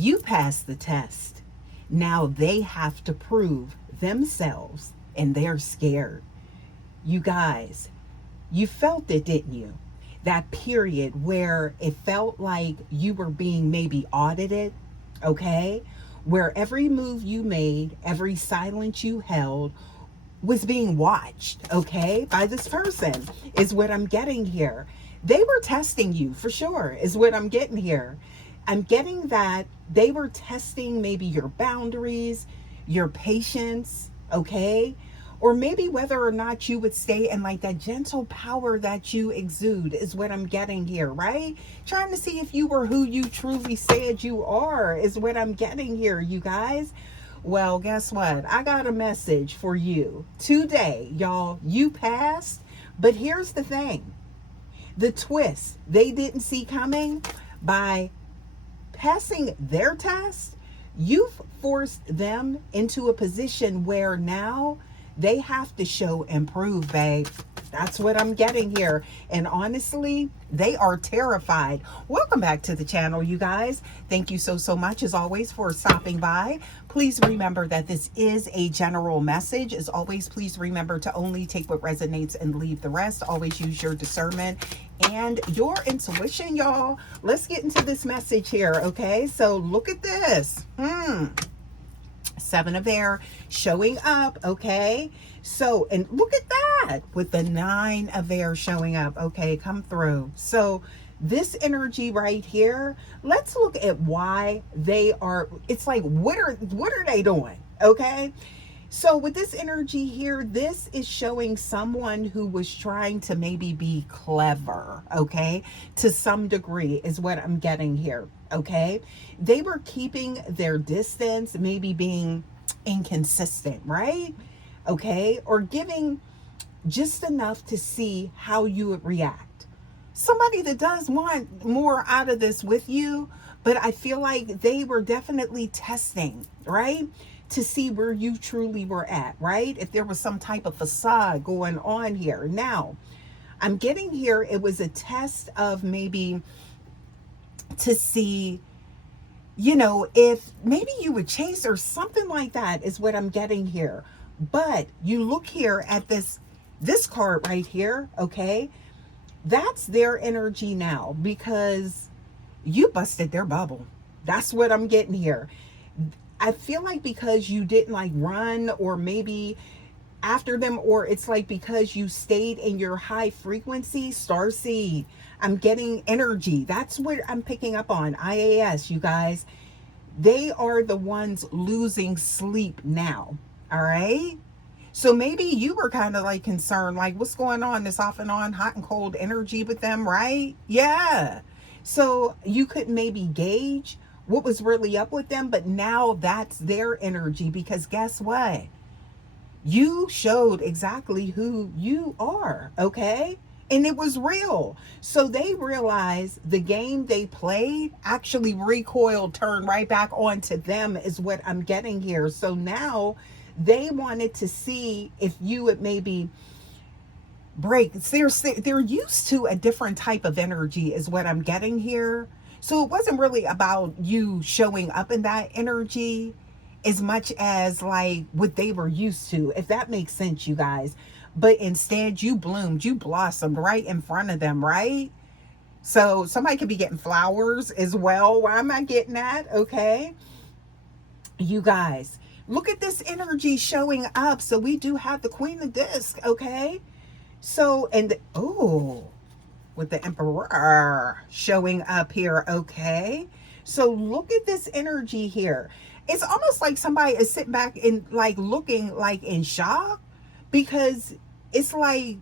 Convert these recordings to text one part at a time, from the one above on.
You passed the test. Now they have to prove themselves and they're scared. You guys, you felt it, didn't you? That period where it felt like you were being maybe audited, okay? Where every move you made, every silence you held was being watched, okay, by this person, is what I'm getting here. They were testing you for sure, is what I'm getting here. I'm getting that they were testing maybe your boundaries, your patience, okay? Or maybe whether or not you would stay in like that gentle power that you exude is what I'm getting here, right? Trying to see if you were who you truly said you are is what I'm getting here, you guys. Well, guess what? I got a message for you today, y'all. You passed, but here's the thing. The twist they didn't see coming by passing their test, you've forced them into a position where now they have to show and prove, babe. That's what I'm getting here. And honestly, they are terrified. Welcome back to the channel, you guys. Thank you so much, as always, for stopping by. Please remember that this is a general message. As always, please remember to only take what resonates and leave the rest. Always use your discernment and your intuition, y'all. Let's get into this message here, okay? So look at this. Seven of Air showing up, okay? So, and look at that with the Nine of Air showing up, okay? Come through. So this energy right here, let's look at why they are, it's like, what are they doing, okay? So with this energy here, this is showing someone who was trying to maybe be clever, okay? To some degree is what I'm getting here, okay? They were keeping their distance, maybe being inconsistent, right? Okay? Or giving just enough to see how you would react. Somebody that does want more out of this with you, but I feel like they were definitely testing, right? To see where you truly were at, right? If there was some type of facade going on here. Now, I'm getting here, it was a test of maybe to see, you know, if maybe you would chase or something like that is what I'm getting here. But you look here at this card right here, okay? That's their energy now because you busted their bubble. That's what I'm getting here. I feel like because you didn't like run or maybe after them, or it's like because you stayed in your high frequency, starseed. I'm getting energy. That's what I'm picking up on. IAS, you guys. They are the ones losing sleep now. All right. So maybe you were kind of like concerned, like what's going on, this off and on hot and cold energy with them, right? Yeah. So you could maybe gauge what was really up with them, but now that's their energy because guess what? You showed exactly who you are, okay? And it was real. So they realized the game they played actually recoiled, turned right back onto them is what I'm getting here. So now they wanted to see if you would maybe break. They're used to a different type of energy is what I'm getting here. So it wasn't really about you showing up in that energy as much as like what they were used to, if that makes sense, you guys. But instead you bloomed, you blossomed right in front of them, right? So somebody could be getting flowers as well. Why am I getting that? Okay. You guys, look at this energy showing up. So we do have the Queen of Disc, okay? So, and oh, with the Emperor showing up here, okay? So look at this energy here. It's almost like somebody is sitting back and like looking like in shock because it's like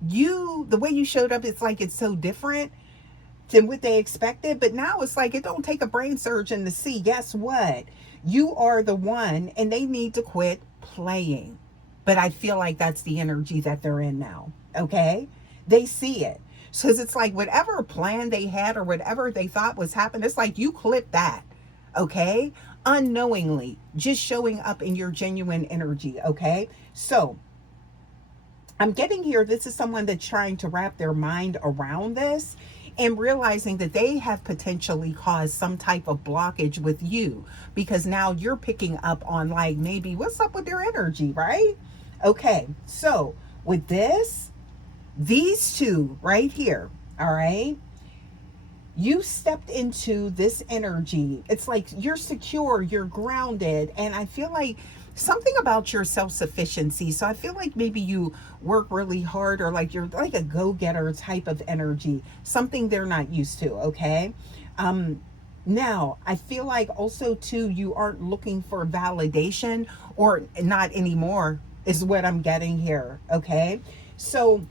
the way you showed up, it's like it's so different than what they expected. But now it's like it don't take a brain surgeon to see, guess what? You are the one and they need to quit playing. But I feel like that's the energy that they're in now, okay? They see it. So it's like whatever plan they had or whatever they thought was happening, it's like you clip that, okay? Unknowingly, just showing up in your genuine energy, okay? So I'm getting here, this is someone that's trying to wrap their mind around this. and realizing that they have potentially caused some type of blockage with you, because now you're picking up on like maybe what's up with their energy, right? Okay, so with this, these two right here, all right, you stepped into this energy. It's like you're secure, you're grounded, and I feel like something about your self-sufficiency. So I feel like maybe you work really hard, or like you're like a go-getter type of energy, something they're not used to, okay? Now, I feel like also too, you aren't looking for validation, or not anymore, is what I'm getting here, okay? So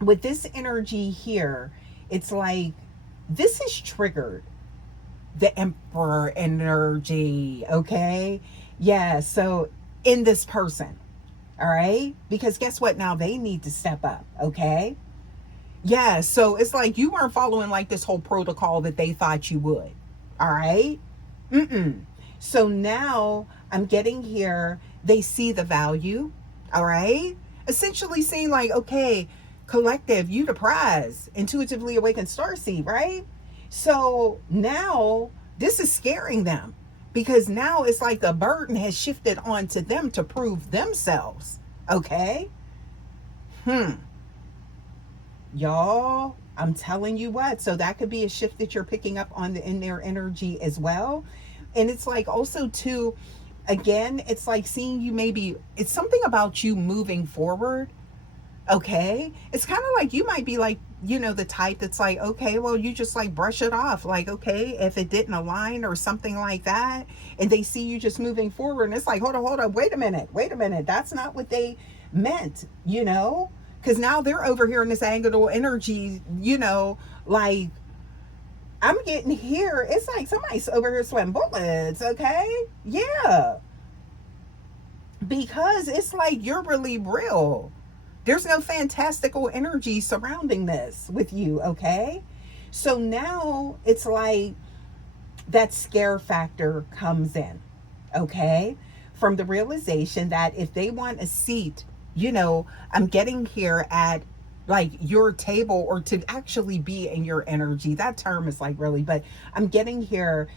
with this energy here, it's like this is triggered the emperor energy, okay? Yeah, so in this person, all right? Because guess what? Now they need to step up, okay? Yeah, so it's like you weren't following like this whole protocol that they thought you would, all right? Mm-mm. So now I'm getting here, they see the value, all right? Essentially saying like, okay, collective, you the prize, intuitively awakened starseed, right? So now this is scaring them, because now it's like the burden has shifted onto them to prove themselves, okay? Y'all, I'm telling you what, so that could be a shift that you're picking up on in their energy as well. And it's like also too, again, it's like seeing you, maybe it's something about you moving forward, okay? It's kind of like you might be like, you know, the type that's like, okay, well, you just like brush it off, like, okay, if it didn't align or something like that, and they see you just moving forward, and it's like, hold on, wait a minute, that's not what they meant, you know? Because now they're over here in this angular energy, you know, like I'm getting here, it's like somebody's over here sweating bullets, okay? Yeah, because it's like you're really real. There's no fantastical energy surrounding this with you, okay? So now it's like that scare factor comes in, okay? From the realization that if they want a seat, you know, I'm getting here at like your table, or to actually be in your energy. That term is like really, but I'm getting here,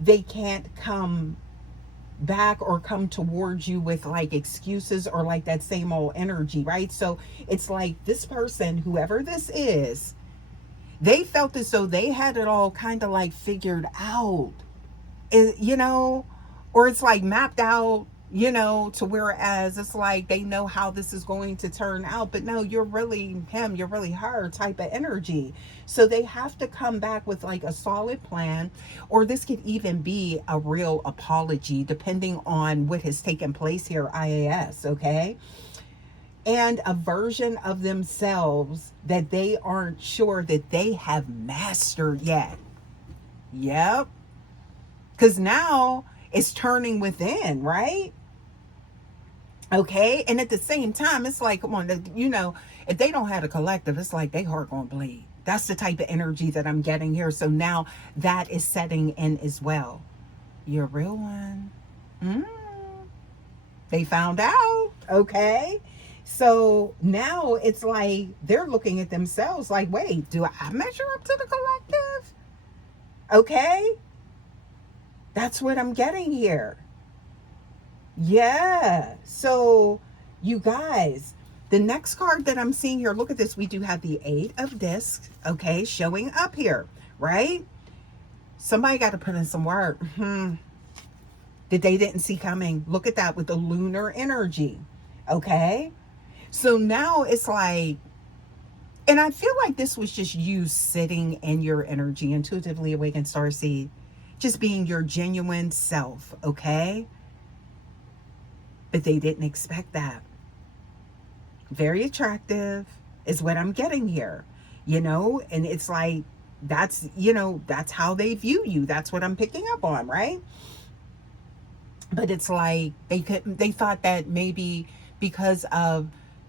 they can't come back or come towards you with like excuses or like that same old energy, right? So it's like this person, whoever this is, they felt as though they had it all kind of like figured out, you know, or it's like mapped out, you know, to whereas it's like they know how this is going to turn out. But no, you're really him, you're really her type of energy. So they have to come back with like a solid plan, or this could even be a real apology depending on what has taken place here, IAS, okay? And a version of themselves that they aren't sure that they have mastered yet. Yep. Because now it's turning within, right? Okay. And at the same time, it's like, come on, you know, if they don't have a collective, it's like they heart gonna bleed. That's the type of energy that I'm getting here. So now that is setting in as well. You're a real one. Mm. They found out. Okay. So now it's like they're looking at themselves like, wait, do I measure up to the collective? Okay. That's what I'm getting here. Yeah. So, you guys, the next card that I'm seeing here, look at this. We do have the Eight of Discs, okay, showing up here, right? Somebody got to put in some work that they didn't see coming. Look at that with the lunar energy, okay? So now it's like, and I feel like this was just you sitting in your energy, intuitively awakened starseed, just being your genuine self, okay? But they didn't expect that. Very attractive is what I'm getting here, you know? And it's like, that's, you know, that's how they view you. That's what I'm picking up on, right? But it's like they thought that maybe because of,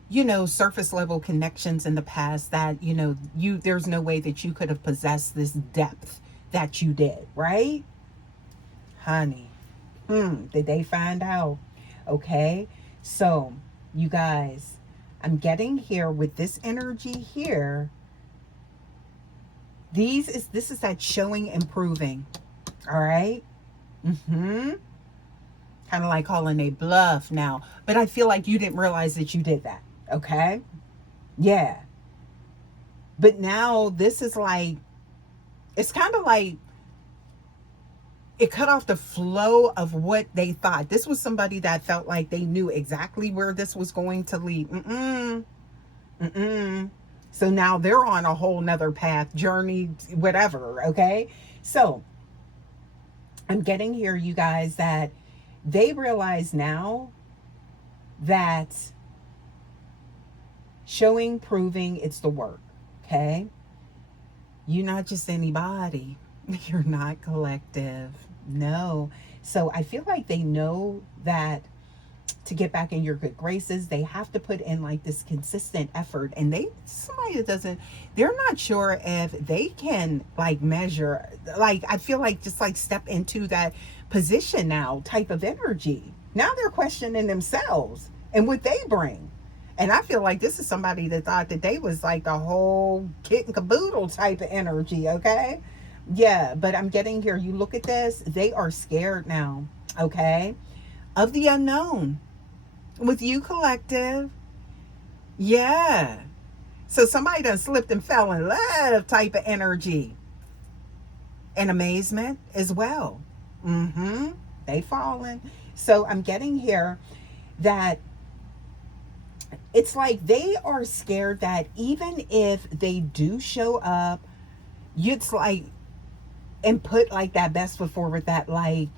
you know, surface level connections in the past, that, you know, there's no way that you could have possessed this depth that you did, right? Honey, did they find out? Okay, so you guys, I'm getting here with this energy here, This is that showing improving. All right. Mm-hmm. Kind of like calling a bluff now. But I feel like you didn't realize that you did that. Okay. Yeah. But now this is like, it's kind of like it cut off the flow of what they thought. This was somebody that felt like they knew exactly where this was going to lead. Mm-mm. Mm-mm. So now they're on a whole nother path, journey, whatever. Okay. So I'm getting here, you guys, that they realize now that showing, proving it's the work. Okay. You're not just anybody. You're not collective. No. So I feel like they know that to get back in your good graces, they have to put in like this consistent effort. And somebody that doesn't, they're not sure if they can like measure, like, I feel like just like step into that position now type of energy. Now they're questioning themselves and what they bring. And I feel like this is somebody that thought that they was like the whole kit and caboodle type of energy, okay? Yeah, but I'm getting here. You look at this, they are scared now, okay? Of the unknown. With you, collective. Yeah. So somebody done slipped and fell in love type of energy. And amazement as well. Mm-hmm. They fallen. So I'm getting here that it's like they are scared that even if they do show up, it's like, and put like that best foot forward, that like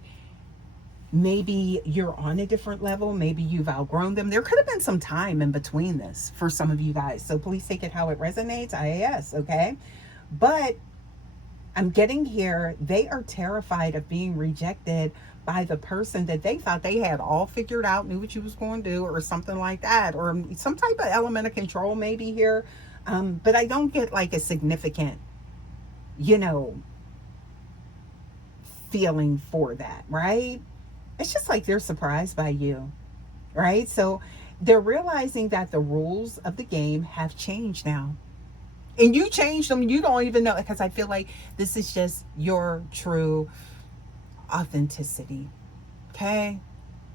maybe you're on a different level, maybe you've outgrown them. There could have been some time in between this for some of you guys, so please take it how it resonates. IAS, okay? But I'm getting here, they are terrified of being rejected by the person that they thought they had all figured out, knew what you was going to do, or something like that, or some type of element of control maybe here. But I don't get like a significant, you know, feeling for that, right? It's just like they're surprised by you, right? So they're realizing that the rules of the game have changed now. And you changed them, you don't even know, because I feel like this is just your true authenticity. Okay?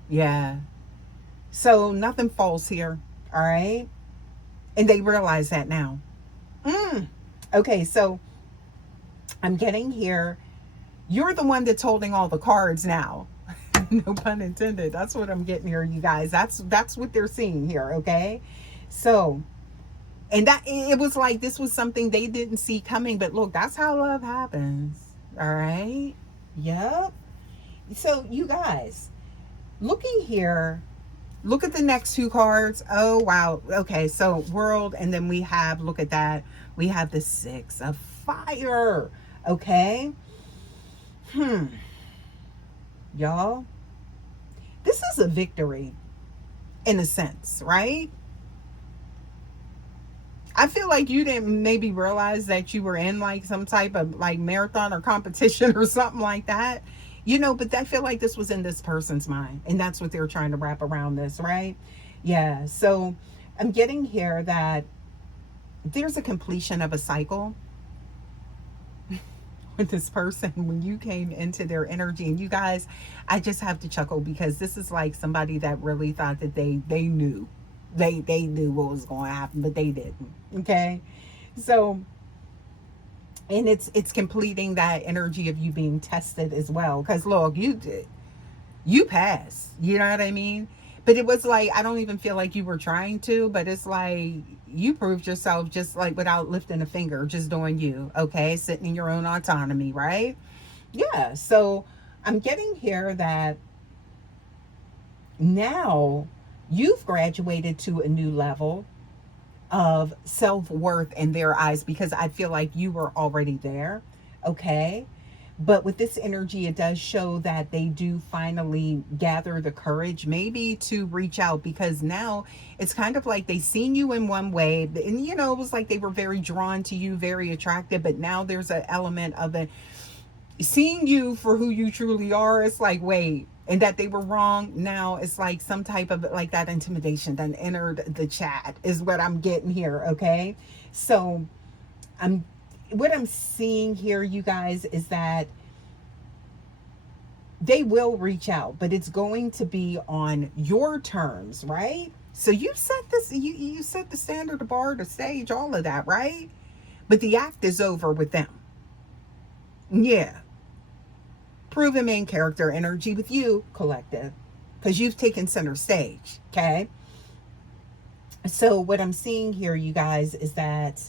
Yeah. So nothing false here. All right? And they realize that now. Okay, so I'm getting here. You're the one that's holding all the cards now. No pun intended. That's what I'm getting here, you guys. That's what they're seeing here, okay? So, and that it was like this was something they didn't see coming, but look, that's how love happens. All right? Yep. So, you guys, looking here, look at the next two cards. Oh, wow. Okay, so world, and then we have, look at that. We have the Six of Fire. Okay? Y'all, this is a victory in a sense, right? I feel like you didn't maybe realize that you were in like some type of like marathon or competition or something like that, you know, but I feel like this was in this person's mind, and that's what they're trying to wrap around this, right? Yeah. So I'm getting here that there's a completion of a cycle with this person when you came into their energy. And you guys, I just have to chuckle because this is like somebody that really thought that they knew, they knew what was going to happen, but they didn't. Okay? So, and it's completing that energy of you being tested as well, because look, you passed, you know what I mean? But it was like, I don't even feel like you were trying to, but it's like you proved yourself just like without lifting a finger, just doing you, okay? Sitting in your own autonomy, right? Yeah. So I'm getting here that now you've graduated to a new level of self-worth in their eyes, because I feel like you were already there, okay? But with this energy, it does show that they do finally gather the courage maybe to reach out, because now it's kind of like they seen you in one way, and you know, it was like they were very drawn to you, very attractive, but now there's an element of it seeing you for who you truly are. It's like, wait, and that they were wrong. Now it's like some type of like that intimidation that entered the chat is what I'm getting here, okay? So I'm what I'm seeing here, you guys, is that they will reach out, but it's going to be on your terms, right? So you set this, you set the standard, the bar, the stage, all of that, right? But the act is over with them. Yeah. Proven main character energy with you, collective, because you've taken center stage, okay? So what I'm seeing here, you guys, is that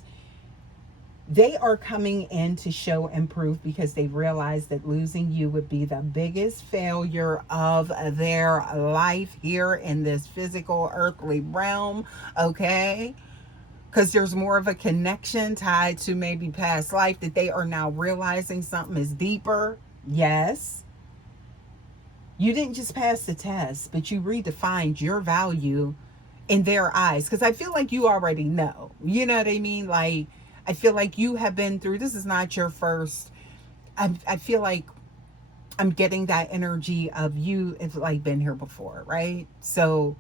they are coming in to show and prove because they realize that losing you would be the biggest failure of their life here in this physical earthly realm, okay? Because there's more of a connection tied to maybe past life that they are now realizing something is deeper. Yes. You didn't just pass the test, but you redefined your value in their eyes. Because I feel like you already know. You know what I mean? Like, I feel like you have been through, this is not your first. I feel like I'm getting that energy of you have like been here before, right? So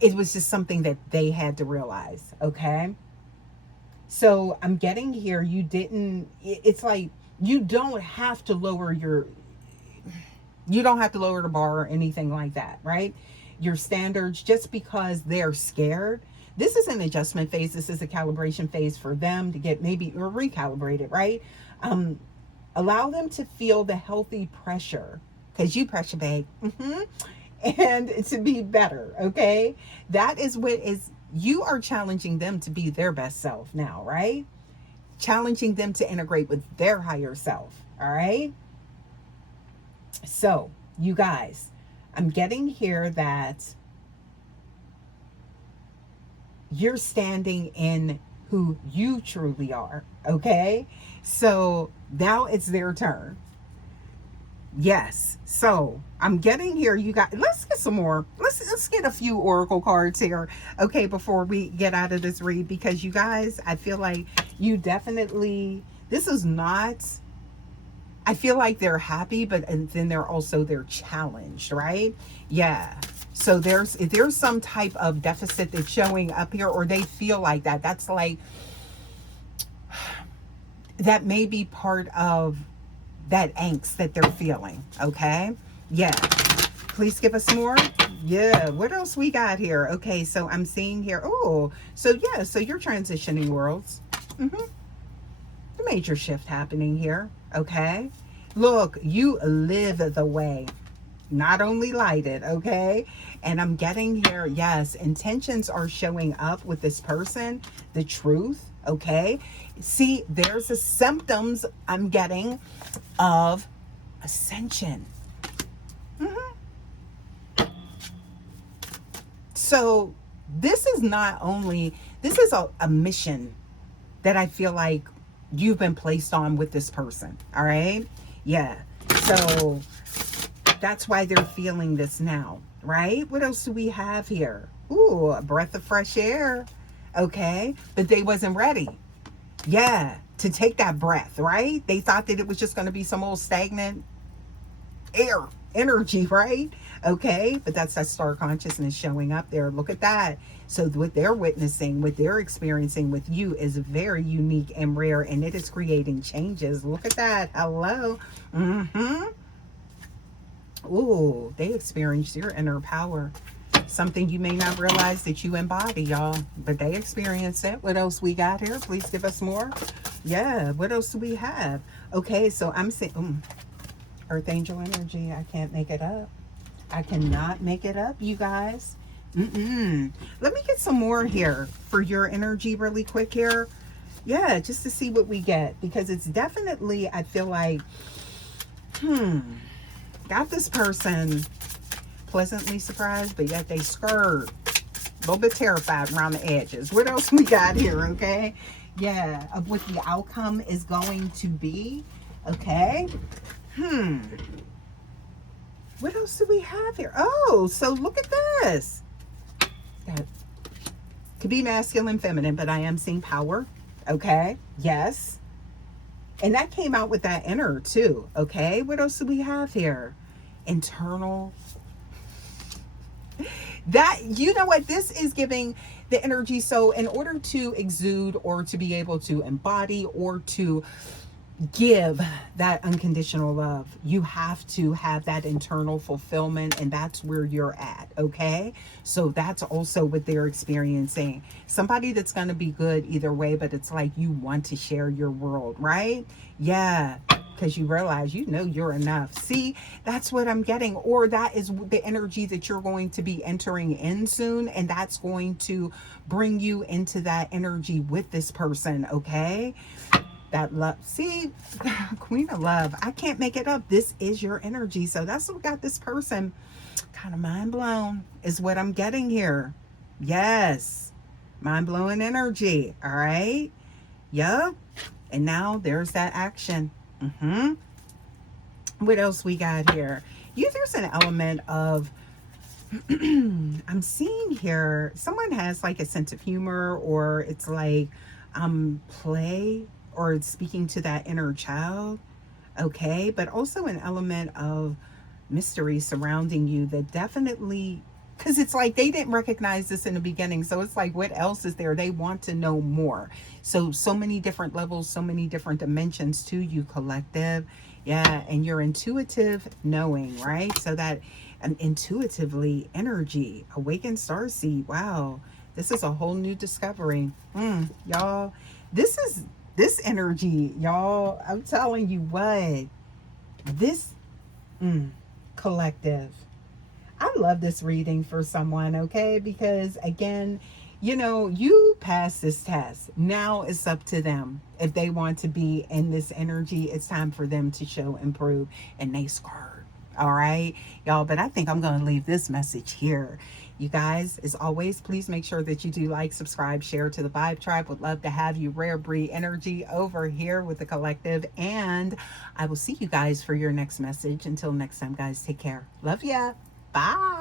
it was just something that they had to realize, okay? So I'm getting here, you didn't, it's like you don't have to lower your, you don't have to lower the bar or anything like that, right? Your standards, just because they're scared. This is an adjustment phase. This is a calibration phase for them to get maybe or recalibrated, right? Allow them to feel the healthy pressure, because you pressure bag, and to be better, okay? That is what is, you are challenging them to be their best self now, right? Challenging them to integrate with their higher self, all right? So, you guys, I'm getting here that you're standing in who you truly are, okay? So now it's their turn. Yes. So I'm getting here, you guys. Let's get some more. Let's get a few oracle cards here, okay, before we get out of this read, because you guys, I feel like you definitely, this is not, I feel like they're happy, but and then they're challenged, right? Yeah. So if there's some type of deficit that's showing up here, or they feel like that, that's like, that may be part of that angst that they're feeling, okay? Yeah. Please give us more. Yeah. What else we got here? Okay, so I'm seeing here, oh, so yeah, so you're transitioning worlds. The major shift happening here, okay? Look, you live the way, not only lighted, okay? And I'm getting here, yes, intentions are showing up with this person, the truth, okay? See, there's the symptoms I'm getting of ascension. So this is not only, this is a mission that I feel like you've been placed on with this person, all right? Yeah, so that's why they're feeling this now, right? What else do we have here? Ooh, a breath of fresh air, okay? But they wasn't ready, yeah, to take that breath, right? They thought that it was just going to be some old stagnant air energy, right? Okay, but that's that star consciousness showing up there. Look at that. So what they're witnessing, what they're experiencing with you is very unique and rare, and it is creating changes. Look at that. Hello. Ooh, they experienced your inner power. Something you may not realize that you embody, y'all, but they experienced it. What else we got here? Please give us more. Yeah, what else do we have? Okay, so I'm saying, Earth Angel energy. I can't make it up. I cannot make it up, you guys. Let me get some more here for your energy really quick here. Yeah, just to see what we get, because it's definitely, I feel like, got this person pleasantly surprised, but yet they scared, a little bit terrified around the edges. What else we got here, okay? Yeah, of what the outcome is going to be, okay? What else do we have here? Oh, so look at this. That could be masculine, feminine, but I am seeing power. Okay. Yes. And that came out with that inner too. Okay. What else do we have here? Internal. That, you know what? This is giving, the energy. So in order to exude or to be able to embody or to give that unconditional love, you have to have that internal fulfillment, and that's where you're at. Okay, so that's also what they're experiencing. Somebody that's going to be good either way, but it's like you want to share your world, right? Yeah, because you realize you know you're enough. See, that's what I'm getting. Or that is the energy that you're going to be entering in soon, and that's going to bring you into that energy with this person. Okay, that love. See, Queen of Love, I can't make it up. This is your energy. So that's what got this person kind of mind blown, is what I'm getting here. Yes, mind blowing energy. All right. Yup. And now there's that action. What else we got here? There's an element of I'm seeing here someone has like a sense of humor, or it's like play, or it's speaking to that inner child. Okay, but also an element of mystery surrounding you that definitely, because it's like they didn't recognize this in the beginning, so it's like what else is there? They want to know more. So many different levels, so many different dimensions to you, collective. Yeah, and your intuitive knowing, right? So that intuitively energy, awakened starseed. Wow, this is a whole new discovery. Y'all, this energy, y'all, I'm telling you what, this collective, I love this reading for someone. Okay, because again, you pass this test. Now it's up to them. If they want to be in this energy, it's time for them to show and prove, and they scarred. All right, y'all, but I think I'm going to leave this message here. You guys, as always, please make sure that you do like, subscribe, share to the Vibe Tribe. Would love to have you. Rare Breed energy over here with the collective. And I will see you guys for your next message. Until next time, guys, take care. Love ya. Bye.